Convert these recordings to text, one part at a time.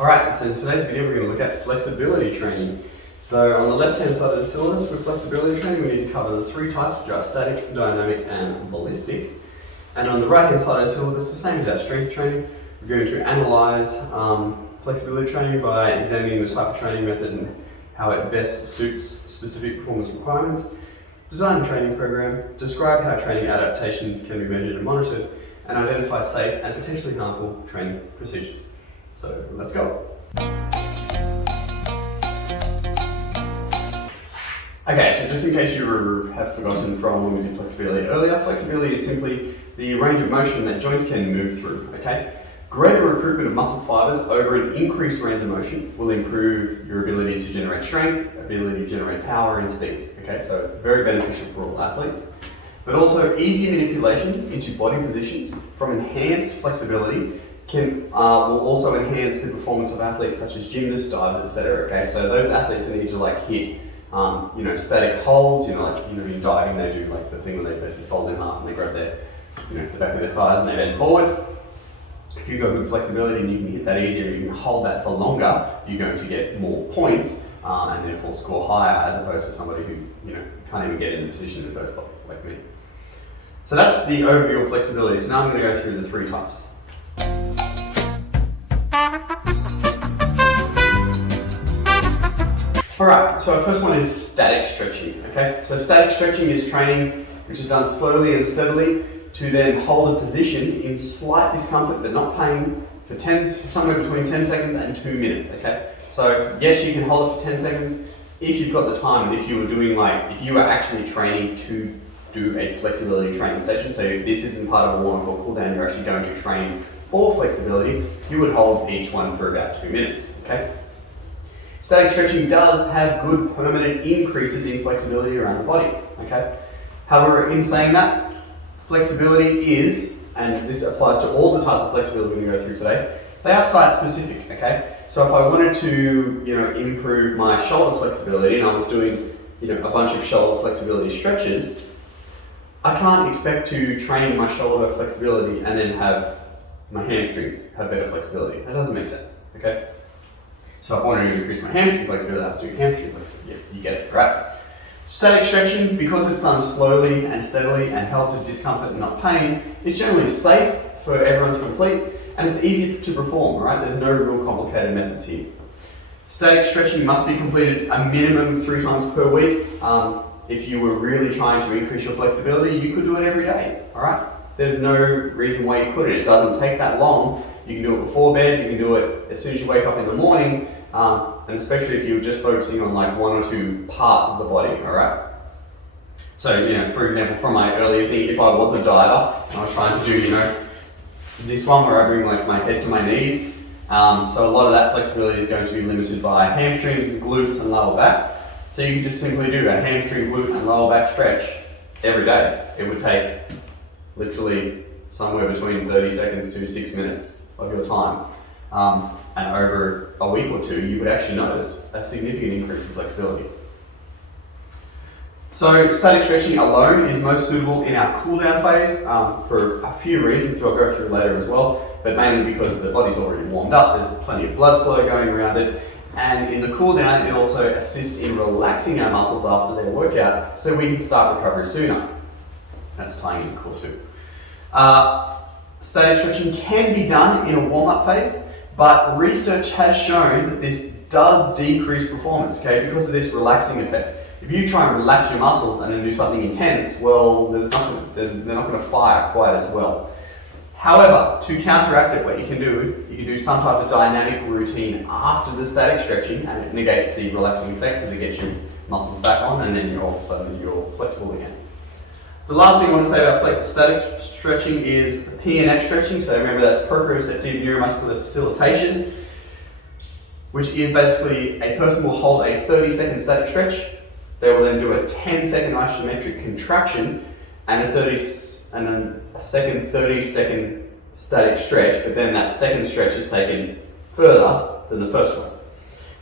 Alright, so in today's video we're going to look at flexibility training. So on the left-hand side of the syllabus for flexibility training we need to cover the three types, which are static, dynamic and ballistic. And on the right-hand side of the syllabus, the same as our strength training, we're going to analyse flexibility training by examining the type of training method and how it best suits specific performance requirements, design a training program, describe how training adaptations can be measured and monitored, and identify safe and potentially harmful training procedures. So let's go. Okay, so just in case you have forgotten from when we did flexibility earlier, flexibility is simply the range of motion that joints can move through, okay? Greater recruitment of muscle fibers over an increased range of motion will improve your ability to generate strength, ability to generate power and speed, okay? So it's very beneficial for all athletes. But also easy manipulation into body positions from enhanced flexibility will also enhance the performance of athletes such as gymnasts, divers, etc. Okay, so those athletes that need to hit, static holds. In diving they do the thing where they basically fold in half and they grab their, the back of their thighs and they bend forward. If you've got good flexibility and you can hit that easier, you can hold that for longer, you're going to get more points and therefore score higher as opposed to somebody who can't even get in the position in the first place, like me. So that's the overview of flexibility. So now I'm going to go through the three types. Alright, so our first one is static stretching, okay? So static stretching is training which is done slowly and steadily to then hold a position in slight discomfort but not pain for somewhere between 10 seconds and 2 minutes, okay? So yes, you can hold it for 10 seconds if you've got the time and if you were doing if you were actually training to do a flexibility training session, so this isn't part of a warm-up or cool-down, you're actually going to train for flexibility, you would hold each one for about 2 minutes, okay? Static stretching does have good permanent increases in flexibility around the body, okay? However, in saying that, flexibility is, and this applies to all the types of flexibility we're going to go through today, they are site specific, okay? So if I wanted to, improve my shoulder flexibility and I was doing, a bunch of shoulder flexibility stretches, I can't expect to train my shoulder flexibility and then have my hamstrings have better flexibility. That doesn't make sense, okay? So if I wanted to increase my hamstring flexibility, I have to do hamstring flexibility. Yeah, you get it, right? Static stretching, because it's done slowly and steadily and held to discomfort and not pain, it's generally safe for everyone to complete and it's easy to perform, right? There's no real complicated methods here. Static stretching must be completed a minimum 3 times per week. If you were really trying to increase your flexibility, you could do it every day, all right? There's no reason why you couldn't. It doesn't take that long. You can do it before bed, you can do it as soon as you wake up in the morning, and especially if you're just focusing on one or two parts of the body, all right? So, for example, from my earlier thing, if I was a diver and I was trying to do, this one where I bring my head to my knees, so a lot of that flexibility is going to be limited by hamstrings, glutes, and lower back. So you can just simply do a hamstring, glute, and lower back stretch every day. It would take literally somewhere between 30 seconds to 6 minutes of your time. And over a week or two, you would actually notice a significant increase in flexibility. So static stretching alone is most suitable in our cool down phase for a few reasons, which I'll go through later as well, but mainly because the body's already warmed up, there's plenty of blood flow going around it, and in the cool down, it also assists in relaxing our muscles after their workout so we can start recovery sooner. That's tying in core too. Static stretching can be done in a warm-up phase, but research has shown that this does decrease performance, okay, because of this relaxing effect. If you try and relax your muscles and then do something intense, well, they're not going to fire quite as well. However, to counteract it, what you can do some type of dynamic routine after the static stretching, and it negates the relaxing effect because it gets your muscles back on, and then all of a sudden you're flexible again. The last thing I want to say about static stretching is PNF stretching. So remember, that's proprioceptive neuromuscular facilitation, which is basically a person will hold a 30-second static stretch. They will then do a 10-second isometric contraction and then a second 30-second static stretch, but then that second stretch is taken further than the first one.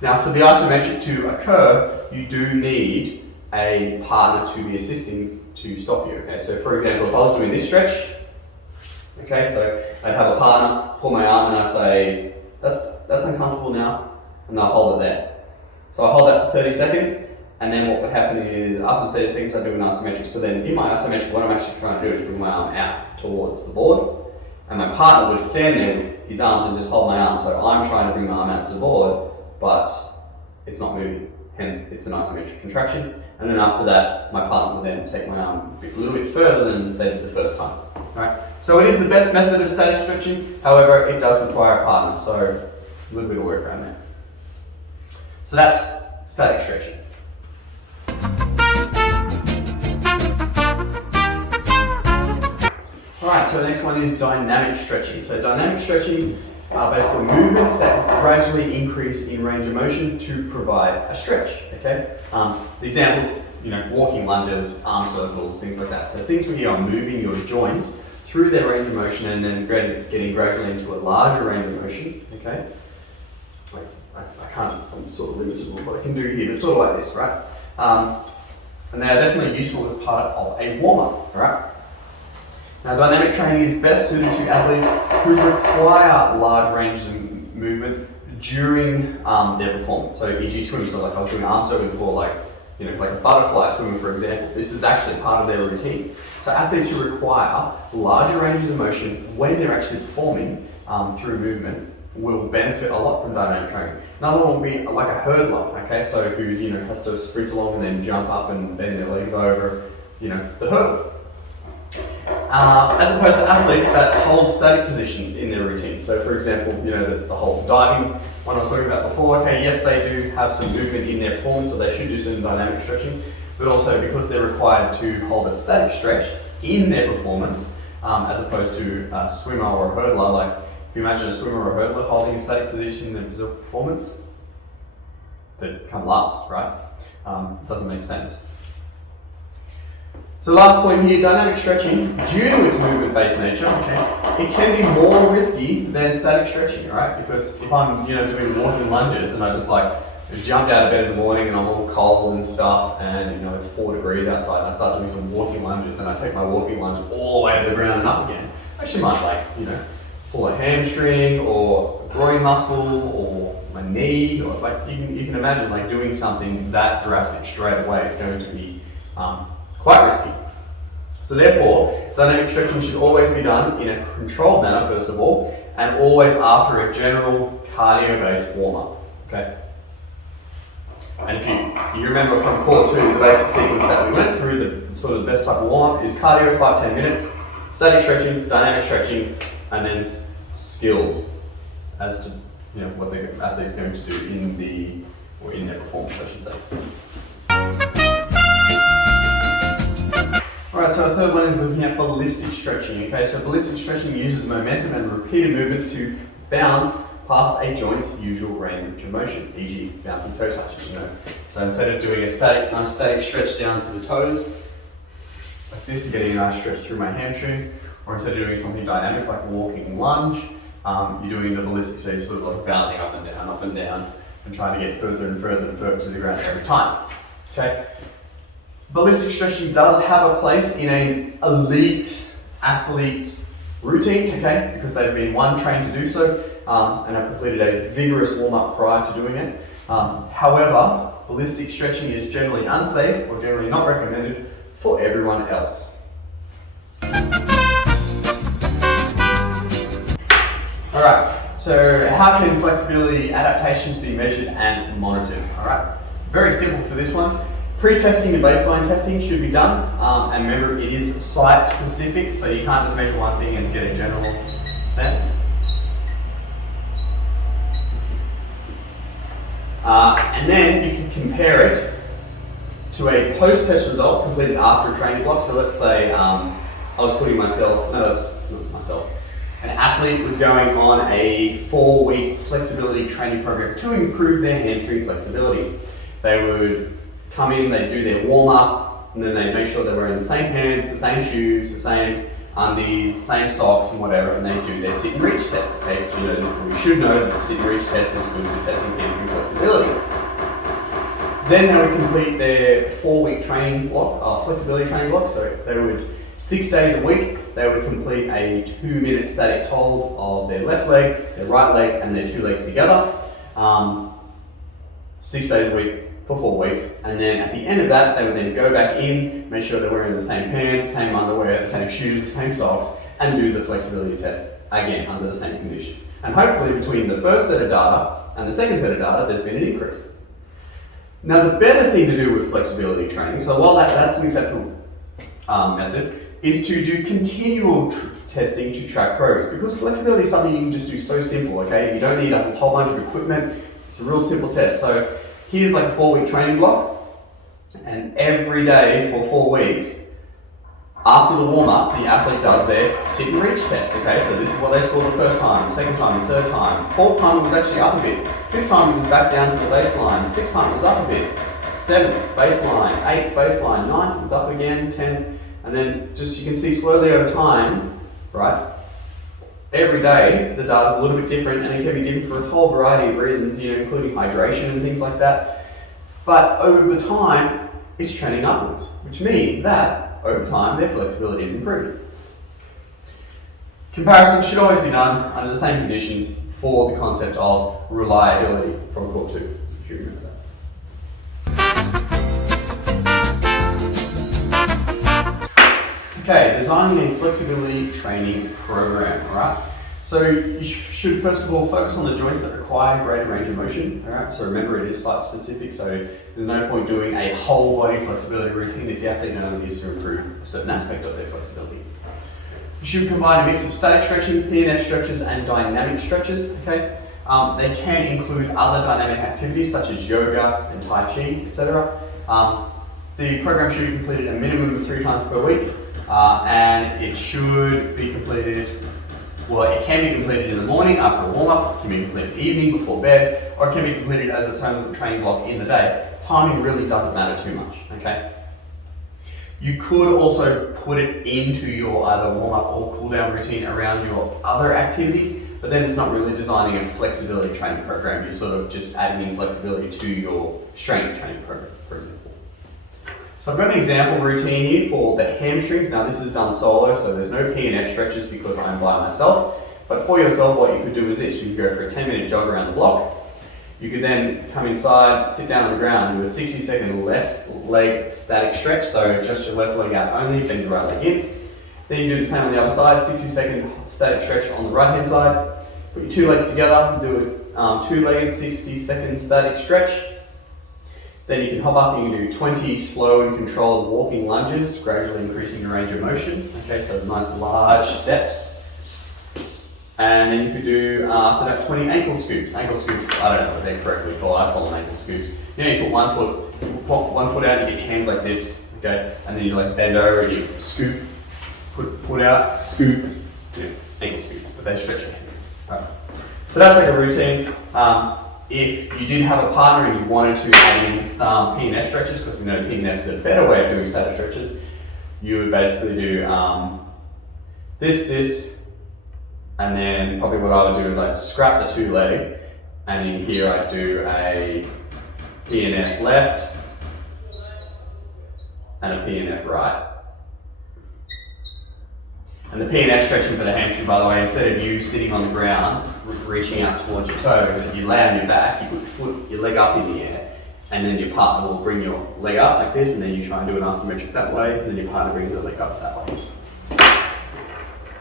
Now, for the isometric to occur, you do need a partner to be assisting to stop you, okay? So for example, if I was doing this stretch, okay, so I'd have a partner, pull my arm and I say, that's uncomfortable now, and they'll hold it there. So I hold that for 30 seconds, and then what would happen is after 30 seconds I do an isometric. So then in my isometric, what I'm actually trying to do is bring my arm out towards the board, and my partner would stand there with his arms and just hold my arm. So I'm trying to bring my arm out to the board, but it's not moving. Hence, it's an isometric contraction. And then after that, my partner will then take my arm a little bit further than they did the first time. Right? So it is the best method of static stretching. However, it does require a partner, so a little bit of work around there. So that's static stretching. Alright, so the next one is dynamic stretching. So dynamic stretching are basically movements that gradually increase in range of motion to provide a stretch. Okay. The examples, walking lunges, arm circles, things like that. So things where you are moving your joints through their range of motion and then getting gradually into a larger range of motion. Okay. I'm sort of limited with what I can do here, but sort of like this, right? And they are definitely useful as part of a warm-up, right? Now, dynamic training is best suited to athletes who require large ranges of movement during their performance. So, e.g. swimming, so like I was doing arm circling before, like a butterfly swimming, for example. This is actually part of their routine. So, athletes who require larger ranges of motion when they're actually performing through movement will benefit a lot from dynamic training. Another one will be like a hurdler, okay? So who has to sprint along and then jump up and bend their legs over, the hurdle. As opposed to athletes that hold static positions in their routine. So for example, the whole diving one I was talking about before, okay, yes, they do have some movement in their performance, so they should do some dynamic stretching, but also because they're required to hold a static stretch in their performance, as opposed to a swimmer or a hurdler. Like, if you imagine a swimmer or a hurdler holding a static position in their performance, they'd come last, right? Doesn't make sense. So last point here, dynamic stretching, due to its movement-based nature, okay, it can be more risky than static stretching, right? Because if I'm, doing walking lunges and I just jumped out of bed in the morning and I'm all cold and stuff, and it's 4 degrees outside, and I start doing some walking lunges and I take my walking lunge all the way to the ground and up again, I actually might pull a hamstring or a groin muscle or my knee, or you can imagine doing something that drastic straight away is going to be quite risky. So therefore, dynamic stretching should always be done in a controlled manner first of all, and always after a general cardio-based warm-up. Okay. And if you remember from core 2, the basic sequence that we went through, the sort of the best type of warm-up is cardio 5-10 minutes, static stretching, dynamic stretching, and then skills as to what the athlete's going to do in their performance, I should say. Alright, so our third one is looking at ballistic stretching. Okay, so ballistic stretching uses momentum and repeated movements to bounce past a joint's usual range of motion, e.g. bouncing toe touches, So instead of doing a nice static stretch down to the toes, like this, and getting a nice stretch through my hamstrings, or instead of doing something dynamic like a walking lunge, you're doing the ballistic, so you're sort of bouncing up and down, and trying to get further and further and further to the ground every time. Okay? Ballistic stretching does have a place in an elite athlete's routine, okay, because they've been trained to do so, and have completed a vigorous warm-up prior to doing it. However, ballistic stretching is generally unsafe or generally not recommended for everyone else. Alright, so how can flexibility adaptations be measured and monitored? Alright, very simple for this one. Pre-testing and baseline testing should be done, and remember it is site specific, so you can't just measure one thing and get a general sense. And then you can compare it to a post-test result completed after a training block. So let's say an athlete was going on a 4-week flexibility training program to improve their hamstring flexibility. They would come in, they'd do their warm-up, and then they'd make sure they're wearing the same pants, the same shoes, the same undies, same socks and whatever, and they do their sit and reach test. Okay, we should know that the sit and reach test is good for testing hamstring flexibility. Then they would complete their 4-week training block, flexibility training block. So they would 6 days a week, they would complete a 2-minute static hold of their left leg, their right leg, and their 2 legs together. 6 days a week for 4 weeks. And then at the end of that, they would then go back in, make sure they're wearing the same pants, same underwear, the same shoes, the same socks, and do the flexibility test again under the same conditions. And hopefully between the first set of data and the second set of data, there's been an increase. Now the better thing to do with flexibility training, so while that's an acceptable method, is to do continual testing to track progress, because flexibility is something you can just do so simple, okay? You don't need a whole bunch of equipment. It's a real simple test. So here's like a 4-week training block, and every day for 4 weeks, after the warm-up, the athlete does their sit and reach test, okay? So this is what they scored the first time, the second time, the third time. 4th time it was actually up a bit. 5th time it was back down to the baseline. 6th time it was up a bit. 7th, baseline. 8th, baseline. 9th, it was up again. 10th, and then just you can see slowly over time, right? Every day the data is a little bit different, and it can be different for a whole variety of reasons, including hydration and things like that. But over time, it's trending upwards, which means that over time, their flexibility is improving. Comparisons should always be done under the same conditions for the concept of reliability from Core 2, if you remember that. Okay, designing a flexibility training program, alright? So you should first of all focus on the joints that require greater range of motion, alright? So remember, it is site specific, so there's no point doing a whole body flexibility routine if the athlete only needs to improve a certain aspect of their flexibility. You should combine a mix of static stretching, PNF stretches, and dynamic stretches, okay? They can include other dynamic activities such as yoga and Tai Chi, etc. The program should be completed a minimum of 3 times per week, and it should be completed. Well, it can be completed in the morning after a warm-up, it can be completed evening before bed, or it can be completed as a total training block in the day. Timing really doesn't matter too much, okay? You could also put it into your either warm-up or cool-down routine around your other activities, but then it's not really designing a flexibility training program. You're sort of just adding in flexibility to your strength training program, for example. So I've got an example routine here for the hamstrings. Now this is done solo, so there's no PNF stretches because I'm by myself. But for yourself, what you could do is this. You could go for a 10-minute jog around the block. You could then come inside, sit down on the ground, do a 60-second left leg static stretch. So just your left leg out only, bend your right leg in. Then you do the same on the other side, 60-second static stretch on the right-hand side. Put your 2 legs together, do a 2-legged 60-second static stretch. Then you can hop up and you can do 20 slow and controlled walking lunges, gradually increasing your range of motion. Okay, so nice large steps. And then you could do, after that, 20 ankle scoops. Ankle scoops, I don't know what they're correctly called, I call them ankle scoops. You put one foot out, you get your hands like this, okay? And then you like bend over and you scoop, put foot out, scoop, ankle scoops, but they stretch your hands. Right. So that's like a routine. If you did have a partner and you wanted to add in some PNF stretches, because we know PNF is a better way of doing static stretches, you would basically do this, and then probably what I would do is I'd scrap the 2 leg, and in here I'd do a PNF left and a PNF right. And the PNF stretching for the hamstring, by the way, instead of you sitting on the ground, reaching out towards your toes, if you lay on your back, you put your leg up in the air, and then your partner will bring your leg up like this, and then you try and do an asymmetric that way, and then your partner brings the leg up that way.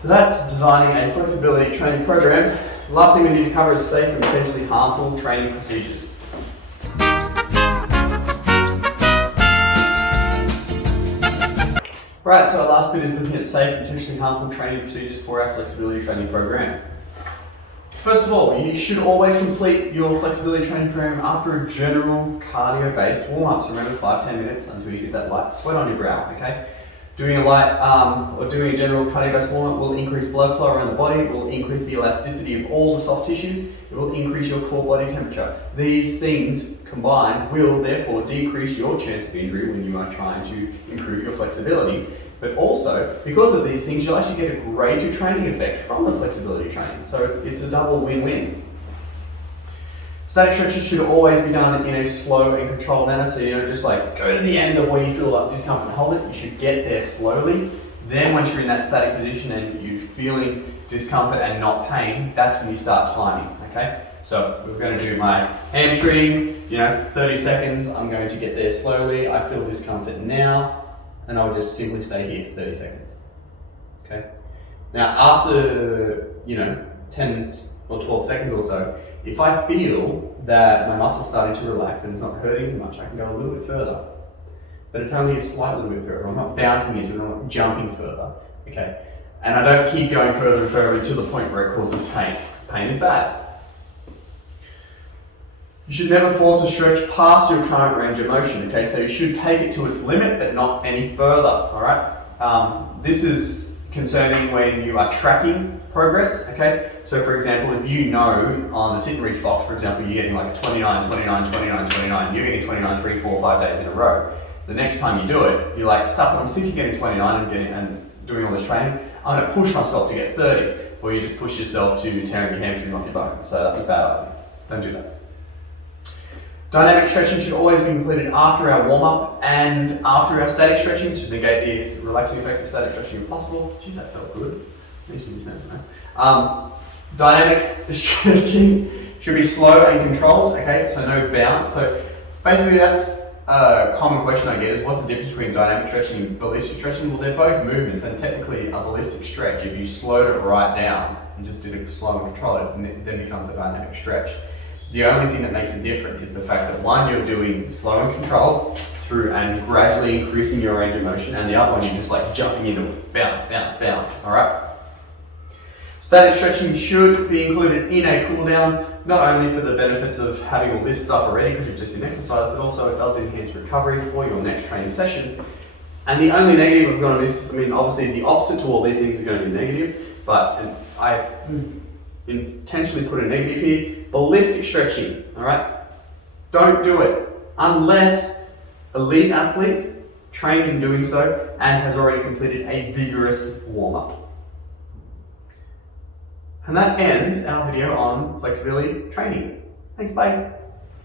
So that's designing a flexibility training program. The last thing we need to cover is safe and potentially harmful training procedures. Right, so our last bit is looking at safe and potentially harmful training procedures for our flexibility training program. First of all, you should always complete your flexibility training program after a general cardio-based warm-up. So remember, 5-10 minutes until you get that light sweat on your brow, okay? Doing a light or doing a general cardio-based warm-up will increase blood flow around the body, it will increase the elasticity of all the soft tissues, it will increase your core body temperature. These things combined will therefore decrease your chance of injury when you are trying to improve your flexibility. But also, because of these things, you'll actually get a greater training effect from the flexibility training. So it's a double win-win. Static stretches should always be done in a slow and controlled manner. So you don't just like go to the end of where you feel like discomfort and hold it. You should get there slowly, Then once you're in that static position and you're feeling discomfort and not pain, that's when you start climbing, okay? So we're going to do my hamstring, 30 seconds. I'm going to get there slowly. I feel discomfort now, and I'll just simply stay here for 30 seconds, okay? Now after, 10 or 12 seconds or so, if I feel that my muscle's starting to relax and it's not hurting as much, I can go a little bit further. But it's only a slight little bit further. I'm not bouncing into it, I'm not jumping further, okay? And I don't keep going further and further until the point where it causes pain, because pain is bad. You should never force a stretch past your current range of motion, okay? So you should take it to its limit, but not any further, all right? This is concerning when you are tracking progress, okay? So for example, if you know on the sit and reach box, for example, you're getting like 29, 29, 29, 29, you're getting 29 3, 4, 5 days in a row. The next time you do it, you're like, stuff it, I'm sick of getting 29 and doing all this training, I'm gonna push myself to get 30. Or you just push yourself to tearing your hamstring off your bone. So that's a bad idea. Don't do that. Dynamic stretching should always be completed after our warm-up and after our static stretching to negate the relaxing effects of static stretching if possible. Jeez, that felt good. Dynamic stretching should be slow and controlled, okay? So no bounce. So basically that's a common question I get is what's the difference between dynamic stretching and ballistic stretching? Well, they're both movements, and technically a ballistic stretch, if you slowed it right down and just did it slow and controlled, it then becomes a dynamic stretch. The only thing that makes it different is the fact that one, you're doing slow and controlled through and gradually increasing your range of motion, and the other one, you're just like jumping into it, bounce, bounce, bounce, all right? Static stretching should be included in a cool down, not only for the benefits of having all this stuff already because you've just been exercised, but also it does enhance recovery for your next training session. And the only negative I've got on this is, obviously the opposite to all these things are going to be negative, but I intentionally put a negative here. Ballistic stretching, all right? Don't do it unless elite athlete trained in doing so and has already completed a vigorous warm-up. And that ends our video on flexibility training. Thanks, bye.